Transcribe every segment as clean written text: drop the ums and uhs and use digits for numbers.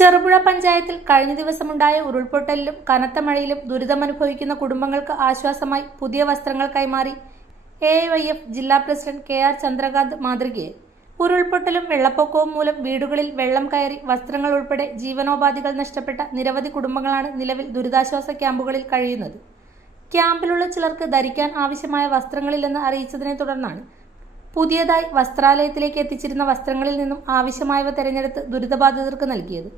ചെറുപുഴ പഞ്ചായത്തിൽ കഴിഞ്ഞ ദിവസമുണ്ടായ ഉരുൾപൊട്ടലിലും കനത്ത മഴയിലും ദുരിതമനുഭവിക്കുന്ന കുടുംബങ്ങൾക്ക് ആശ്വാസമായി പുതിയ വസ്ത്രങ്ങൾ കൈമാറി AYF ജില്ലാ പ്രസിഡന്റ് KR ചന്ദ്രകാന്ത് മാതൃകയായി. ഉരുൾപൊട്ടലും വെള്ളപ്പൊക്കവും മൂലം വീടുകളിൽ വെള്ളം കയറി വസ്ത്രങ്ങൾ ഉൾപ്പെടെ ജീവനോപാധികൾ നഷ്ടപ്പെട്ട നിരവധി കുടുംബങ്ങളാണ് നിലവിൽ ദുരിതാശ്വാസ ക്യാമ്പുകളിൽ കഴിയുന്നത്. ക്യാമ്പിലുള്ള ചിലർക്ക് ധരിക്കാൻ ആവശ്യമായ വസ്ത്രങ്ങളില്ലെന്ന് അറിയിച്ചതിനെ തുടർന്നാണ് പുതിയതായി വസ്ത്രാലയത്തിലേക്ക് എത്തിച്ചിരുന്ന വസ്ത്രങ്ങളിൽ നിന്നും ആവശ്യമായവ തെരഞ്ഞെടുത്ത് ദുരിതബാധിതർക്ക് നൽകിയത്.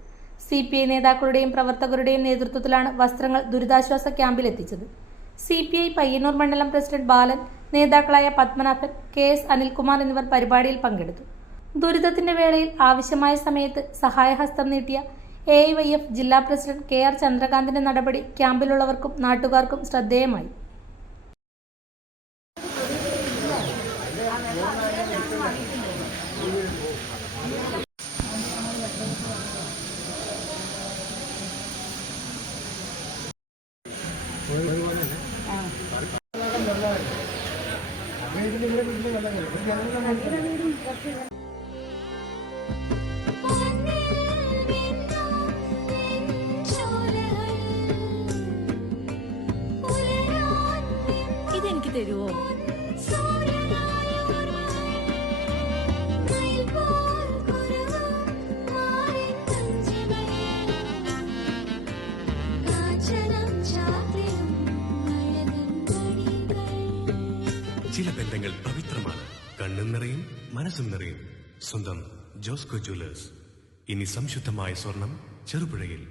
CPI നേതാക്കളുടെയും പ്രവർത്തകരുടെയും നേതൃത്വത്തിലാണ് വസ്ത്രങ്ങൾ ദുരിതാശ്വാസ ക്യാമ്പിൽ എത്തിച്ചത്. CPI പയ്യന്നൂർ മണ്ഡലം പ്രസിഡന്റ് ബാലൻ, നേതാക്കളായ പത്മനാഭൻ, KS അനിൽകുമാർ എന്നിവർ പരിപാടിയിൽ പങ്കെടുത്തു. ദുരിതത്തിന്റെ വേളയിൽ ആവശ്യമായ സമയത്ത് സഹായഹസ്തം നീട്ടിയ AYF ജില്ലാ പ്രസിഡന്റ് KR ചന്ദ്രകാന്തിന്റെ നടപടി ക്യാമ്പിലുള്ളവർക്കും നാട്ടുകാർക്കും ശ്രദ്ധേയമായി. ഇതെനിക്ക് തരുമോ? ചില ബന്ധങ്ങൾ പവിത്രമാണ്. കണ്ണും നിറയും മനസ്സും നിറയും. സ്വന്തം ജോസ്കോ ജ്വല്ലേഴ്സ്. ഇനി സംശുദ്ധമായ സ്വർണം ചെറുപുഴയിൽ.